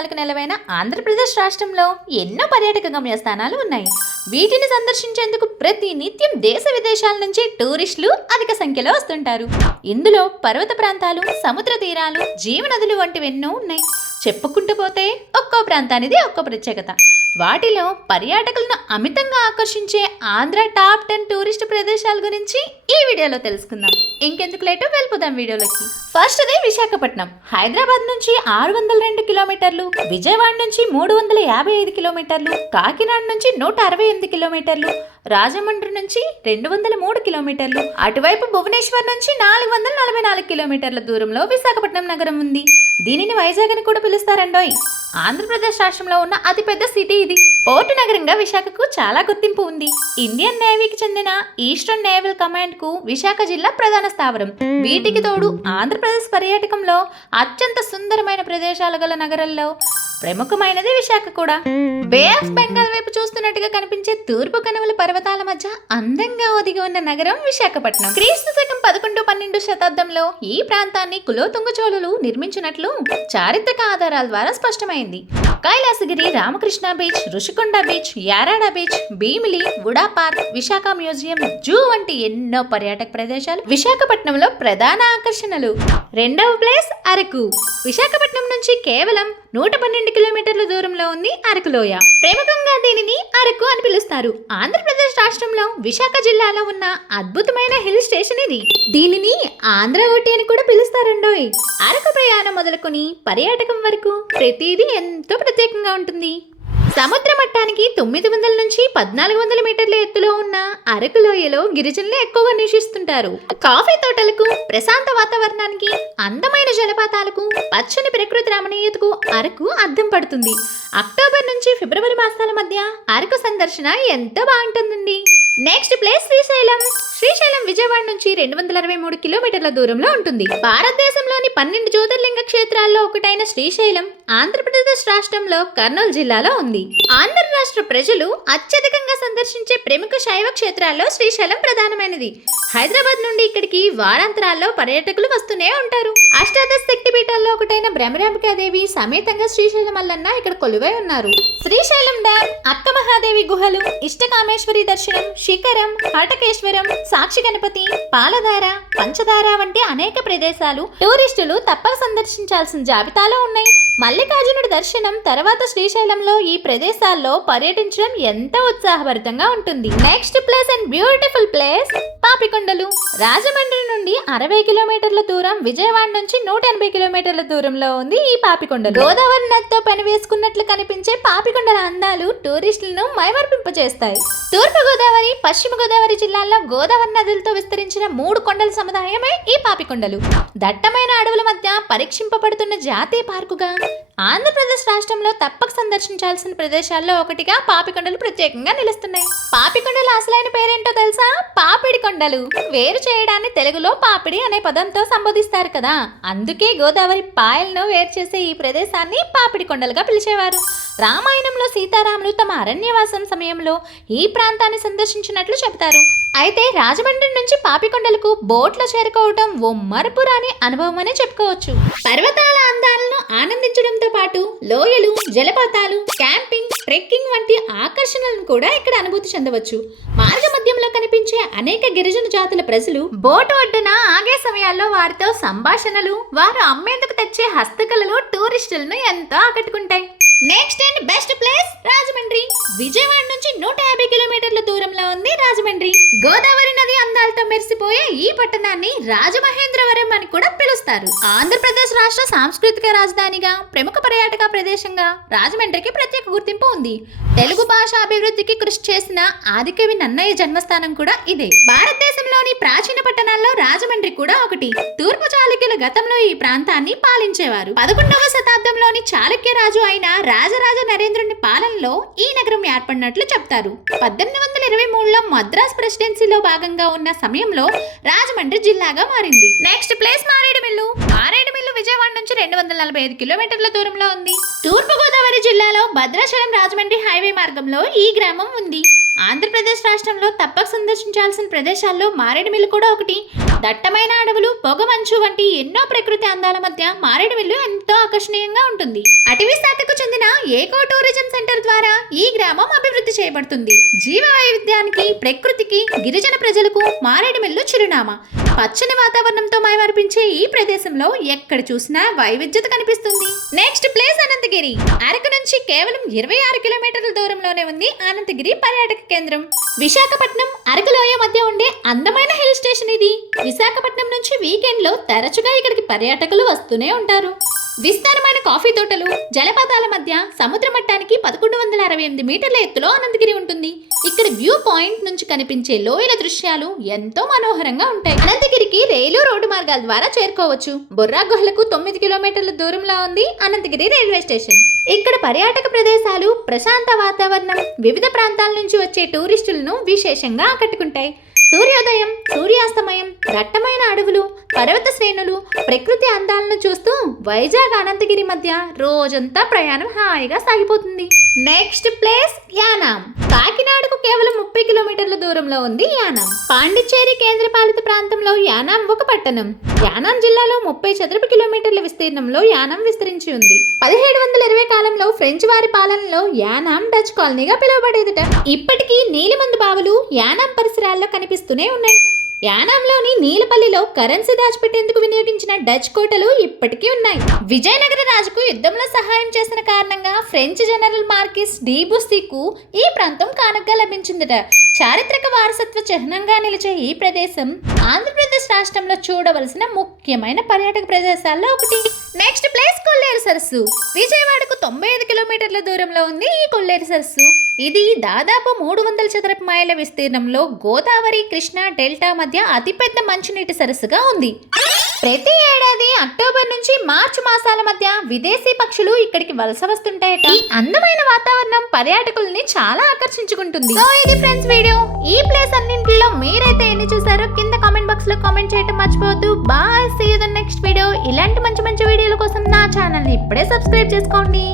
ప్రదేశాలకు నెలవైన ఆంధ్రప్రదేశ్ రాష్ట్రంలో ఎన్నో పర్యాటక గమ్యస్థానాలు ఉన్నాయి. వీటిని సందర్శించేందుకు ప్రతి నిత్యం దేశ విదేశాల నుంచి టూరిస్టులు అధిక సంఖ్యలో వస్తుంటారు. ఇందులో పర్వత ప్రాంతాలు సముద్ర తీరాలు జీవనదులు వంటివి ఎన్నో ఉన్నాయి. చెప్పుకుంటూ పోతే ఒక్కో ప్రాంతానిది ఒక్కో ప్రత్యేకత. వాటిలో పర్యాటకులను అమితంగా ఆకర్షించే ఆంధ్ర టాప్ టెన్ టూరిస్ట్ ప్రదేశాల గురించి ఈ వీడియోలో తెలుసుకుందాం. ఇంకెందుకు లేటో వెళ్ళిపోదాం వీడియోలోకి. First the Visakhapatnam. హైదరాబాద్ నుంచి ఆరు వందల రెండు కిలోమీటర్లు విజయవాడ నుంచి మూడు వందల యాభై ఐదు కిలోమీటర్లు కాకినాడ నుంచి నూట అరవై ఎనిమిది కిలోమీటర్లు రాజమండ్రి నుంచి రెండు వందల మూడు కిలోమీటర్లు అటువైపు భువనేశ్వర్ నుంచి నాలుగు వందల నలభై నాలుగు కిలోమీటర్ల దూరంలో విశాఖపట్నం నగరం ఉంది. దీనిని వైజాగ్ అని కూడా పిలుస్తారండోయ్. ఆంధ్రప్రదేశ్ రాష్ట్రంలో ఉన్న అతిపెద్ద సిటీ ఇది. పోర్టు నగరంగా విశాఖకు చాలా గుర్తింపు ఉంది. ఇండియన్ నేవీకి చెందిన ఈస్టర్న్ నేవల్ కమాండ్కు విశాఖ జిల్లా ప్రధాన స్థావరం. వీటికి తోడు ఆంధ్రప్రదేశ్ పర్యాటకంలో అత్యంత సుందరమైన ప్రదేశాలు గల నగరంలో ప్రముఖమైనది విశాఖ కూడా. బే ఆఫ్ బెంగాల్ వైపు చూస్తున్నట్టుగా కనిపించే తూర్పు కనుమల పర్వతాల మధ్య అందంగా ఒదిగి ఉన్న నగరం విశాఖపట్నం. క్రీస్తు శకం పదకొండు పన్నెండు శతాబ్దంలో ఈ ప్రాంతాన్ని కులోతుంగ చోళులు నిర్మించినట్లు చారిత్రక ఆధారాల ద్వారా స్పష్టమైంది. Kailasagiri Ramakrishna beach Rushikonda beach Yarada beach Bheemili VUDA park Visakha museum zoo వంటి ఎన్నో పర్యాటక ప్రదేశాలు విశాఖపట్నంలో ప్రధాన ఆకర్షణలు. రెండవ ప్లేస్ అరకు. విశాఖపట్నం నుంచి కేవలం నూట పన్నెండు కిలోమీటర్ల దూరంలో ఉంది అరకు లోయ. ప్రముఖంగా దీనిని అరకు అని పిలుస్తారు. ఆంధ్రప్రదేశ్ రాష్ట్రంలో విశాఖ జిల్లాలో ఉన్న అద్భుతమైన హిల్ స్టేషన్ ఇది. దీనిని ఆంధ్ర ఊటీ అని కూడా పిలుస్తారండోయ్. అరకు ప్రయాణం మొదలుకొని పర్యాటకం వరకు ప్రతిదీ ఎంతో ప్రత్యేకంగా ఉంటుంది. సముద్ర మట్టానికి తొమ్మిది వందల నుంచి పద్నాలుగు వందల మీటర్ల ఎత్తులో ఉన్న అరకు లోయలో గిరిజనులు ఎక్కువగా నివసిస్తుంటారు. కాఫీ తోటలకు ప్రశాంత వాతావరణానికి అందమైన జలపాతాలకు పచ్చని ప్రకృతి రమణీయతకు అరకు అద్దం పడుతుంది. అక్టోబర్ నుంచి ఫిబ్రవరి మాసాల మధ్య అరకు సందర్శన ఎంతో బాగుంటుందండి. Next place Srisailam. Srisailam Vijayawada నుంచి రెండు వందల అరవై మూడు కిలోమీటర్ల దూరంలో ఉంటుంది. భారతదేశంలోని పన్నెండు జ్యోతిర్లింగ క్షేత్రాల్లో ఒకటైన శ్రీశైలం ఆంధ్రప్రదేశ్ రాష్ట్రంలో కర్నూలు జిల్లాలో ఉంది. ఆంధ్ర రాష్ట్ర ప్రజలు అత్యధికంగా సందర్శించే ప్రముఖ శైవ క్షేత్రాల్లో శ్రీశైలం ప్రధానమైనది. హైదరాబాద్ నుండి ఇక్కడికి వారాంతరాల్లో పర్యాటకులు వస్తూనే ఉంటారు. అష్టాదశ శక్తి పీఠాల్లో ఒకటైన భ్రమరాంబికాదేవి సమేతంగా శ్రీశైలం అల్లన్న ఇక్కడ కొలువు ఉన్నారు. శ్రీశైలం డ్యామ్ అక్క మహాదేవి గుహలు ఇష్టకామేశ్వరి దర్శనం శిఖరం హటకేశ్వరం సాక్షి గణపతి పాలధార పంచదార వంటి అనేక ప్రదేశాలు టూరిస్టులు తప్పక సందర్శించాల్సిన జాబితాలో ఉన్నాయి. మల్లికార్జునుడి దర్శనం తర్వాత శ్రీశైలంలో ఈ ప్రదేశాల్లో పర్యటించడం ఎంతో ఉత్సాహభరితంగా ఉంటుంది. Next place and beautiful place Papikondalu Rajahmundry నుండి అరవై కిలోమీటర్ల దూరం విజయవాడ నుంచి నూట ఎనభై కిలోమీటర్ల దూరంలో ఉంది ఈ పాపికొండలు. గోదావరి నదితో పని వేసుకున్నట్లు కనిపించే పాపికొండల అందాలు టూరిస్టులను మైమర్పింపజేస్తాయి. తూర్పు గోదావరి పశ్చిమ గోదావరి జిల్లాల్లో గోదావరి నదులతో విస్తరించిన మూడు కొండల సముదాయమే ఈ పాపికొండలు. దట్టమైన అడవుల మధ్య పరీక్షింపబడుతున్న జాతీయ పార్కుగా ఆంధ్రప్రదేశ్ రాష్ట్రంలో తప్పక సందర్శించాల్సిన ప్రదేశాల్లో ఒకటిగా పాపికొండలు ప్రత్యేకంగా నిలుస్తున్నాయి. పాపికొండల అసలైన పేరేంటో తెలుసా? పాపిడి కొండలు. వేరు చేయడాన్ని తెలుగులో పాపిడి అనే పదంతో సంబోధిస్తారు కదా. అందుకే గోదావరి పాయలను వేరు చేసే ఈ ప్రదేశాన్ని పాపిడి కొండలుగా పిలిచేవారు. రామాయణంలో సీతారాములు తమ అరణ్యవాసం సమయంలో ఈ ప్రాంతాన్ని సందర్శించినట్లు చెబుతారు. అయితే రాజమండ్రి నుంచి పాపికొండలకు బోట్లో చేరుకోవటం ఓ మరపురాని అనుభవం అనే చెప్పుకోవచ్చు. పర్వతాల అందాలను ఆనందించడంతో పాటు లోయలు జలపాతాలు క్యాంపింగ్ ట్రెక్కింగ్ వంటి ఆకర్షణలను కూడా ఇక్కడ అనుభూతి చెందవచ్చు. మార్గ మధ్యంలో కనిపించే అనేక గిరిజన జాతుల ప్రజలు బోటు ఒడ్డున ఆగే సమయాల్లో వారితో సంభాషణలు వారు అమ్మేందుకు తెచ్చే హస్తకళలు టూరిస్టులను ఎంతో ఆకట్టుకుంటాయి. Next and best place Rajahmundry. Vijayawada నుంచి నూట యాభై కిలోమీటర్ల దూరంలో ఉంది రాజమండ్రి. గోదావరి నది ఈ పట్టణాన్ని రాజమహేంద్రవరం అని కూడా పిలుస్తారు. ఆంధ్రప్రదేశ్ రాష్ట్ర సాంస్కృతిక రాజధానిగా ప్రముఖ పర్యాటక ప్రదేశంగా రాజమండ్రికి ప్రత్యేక గుర్తింపు ఉంది. తెలుగు భాష అభివృద్ధికి కృషి చేసిన ఆదికవి నన్నయ్య జన్మస్థానం కూడా ఇదే. భారతదేశంలోని ప్రాచీన పట్టణాల్లో రాజమండ్రి కూడా ఒకటి. తూర్పు చాళుక్యుల గతంలో ఈ ప్రాంతాన్ని పాలించేవారు. పదకొండవ శతాబ్దంలోని చాళుక్య రాజు అయిన రాజరాజ నరేంద్రుని పాలనలో ఈ నగరం ఏర్పడినట్లు చెప్తారు. పద్దెనిమిది వందల ఇరవై మూడులో మద్రాస్ ప్రెసిడెన్సీలో భాగంగా ఉన్న సమయంలో రాజమండ్రి జిల్లాగా మారింది. నెక్స్ట్ ప్లేస్ మారేడుమిల్లు మారేడుమిల్లు విజయవాడ నుంచి రెండు వందల నలభై ఐదు కిలోమీటర్ల దూరంలో ఉంది. తూర్పు గోదావరి జిల్లాలో భద్రాచలం రాజమండ్రి హైవే మార్గంలో ఈ గ్రామం ఉంది. ఆంధ్రప్రదేశ్ రాష్ట్రంలో తప్పక సందర్శించాల్సిన ప్రదేశాల్లో మారేడుమిల్లు కూడా ఒకటి. దట్టమైన అడవులు పొగమంచు వంటి ఎన్నో ప్రకృతి అందాల మధ్య మారేడుమిల్లు ఎంతో ఆకర్షణీయంగా ఉంటుంది. అటవీ శాఖకు చెందిన ఏకో టూరిజం సెంటర్ ద్వారా ఈ గ్రామం అభివృద్ధి చేయబడుతుంది. జీవ వైవిధ్యానికి ప్రకృతికి గిరిజన ప్రజలకు మారేడుమిల్లు చిరునామా. పచ్చని వాతావరణంతో మైమర్పించే ఈ ప్రదేశంలో ఎక్కడ చూసినా వైవిధ్యత కనిపిస్తుంది. Next place Anantagiri. అరకు నుంచి కేవలం ఇరవై ఆరు కిలోమీటర్ల దూరంలోనే ఉంది అనంతగిరి పర్యాటక కేంద్రం? విశాఖపట్నం అరకు లోయ మధ్య ఉండే అందమైన హిల్ స్టేషన్ ఇది. విశాఖపట్నం నుంచి వీకెండ్లో తరచుగా ఇక్కడికి పర్యాటకులు వస్తూనే ఉంటారు. విస్తారమైన కాఫీ తోటలు జలపాతాల మధ్య సముద్ర మట్టానికి పదకొండు వందల అరవై ఎనిమిది మీటర్ల ఎత్తులో అనంతగిరి ఉంటుంది. ఇక్కడ వ్యూ పాయింట్ నుంచి కనిపించే లోయల దృశ్యాలు ఎంతో మనోహరంగా ఉంటాయి. అనంతగిరికి రైలు రోడ్డు మార్గాల ద్వారా చేరుకోవచ్చు. బొర్రా గుహలకు తొమ్మిది కిలోమీటర్ల దూరంలో ఉంది అనంతగిరి రైల్వే స్టేషన్. ఇక్కడ పర్యాటక ప్రదేశాలు ప్రశాంత వాతావరణం వివిధ ప్రాంతాల నుంచి వచ్చే టూరిస్టులను విశేషంగా ఆకట్టుకుంటాయి. సూర్యోదయం సూర్యాస్తమయం దట్టమైన అడవులు పర్వత శ్రేణులు ప్రకృతి అందాలను చూస్తూ వైజాగ్ అనంతగిరి మధ్య రోజంతా ప్రయాణం హాయిగా సాగిపోతుంది. Next place Yanam. కాకినాడకు కేవలం ముప్పై కిలోమీటర్ల దూరంలో ఉంది యానాం. పాండిచ్చేరి కేంద్రపాలిత ప్రాంతంలో యానాం ఒక పట్టణం. యానాం జిల్లాలో ముప్పై చదరపు కిలోమీటర్ల విస్తీర్ణంలో యానాం విస్తరించి ఉంది. పదిహేడు వందల ఇరవై కాలంలో ఫ్రెంచ్ వారి పాలనలో యానాం డచ్ కాలనీగా పిలువబడేదట. ఇప్పటికీ నీలిమందు బావులు యానాం పరిసరాల్లో కనిపిస్తూనే ఉన్నాయి. యానాంలోని నీలపల్లిలో కరెన్సీ దాచిపెట్టేందుకు వినియోగించిన డచ్ కోటలు ఇప్పటికీ ఉన్నాయి. విజయనగర రాజుకు యుద్ధంలో సహాయం చేసిన కారణంగా ఫ్రెంచ్ జనరల్ మార్కిస్ డీబుసీకు ఈ ప్రాంతం కానుకగా లభించిందట. చారిత్రక వారసత్వ చిహ్నంగా నిలిచే ఈ ప్రదేశం ఆంధ్రప్రదేశ్ రాష్ట్రంలో చూడవలసిన ముఖ్యమైన పర్యాటక ప్రదేశాల్లో ఒకటి. నెక్స్ట్ ప్లేస్ కొల్లేరు సరస్సు. విజయవాడకు తొంభై ఐదు కిలోమీటర్ల దూరంలో ఉంది ఈ కొల్లేరు సరస్సు. ఇది దాదాపు మూడు వందల చదరపు మైళ్ళ విస్తీర్ణంలో గోదావరి కృష్ణా డెల్టా మధ్య అతిపెద్ద మంచినీటి సరస్సుగా ఉంది. ప్రతి ఏడాది అక్టోబర్ నుంచి మార్చి మాసాల మధ్య విదేశీ పక్షులు ఇక్కడికి వలస వస్తుంటాయట. ఈ అందమైన వాతావరణం పర్యాటకుల్ని చాలా ఆకర్షించుకుంటుంది. సో ఇది ఫ్రెండ్స్ వీడియో ఈ ప్లేస్ అన్నింటిలో మీరైతే ఎన్ని చూసారో కింద కామెంట్ బాక్స్లో కామెంట్ చేయడం మర్చిపోవద్దు. Bye see you the next video ఇలాంటి మంచి మంచి వీడియోల కోసం నా ఛానల్ ఇప్పుడే సబ్స్క్రైబ్ చేసుకోండి.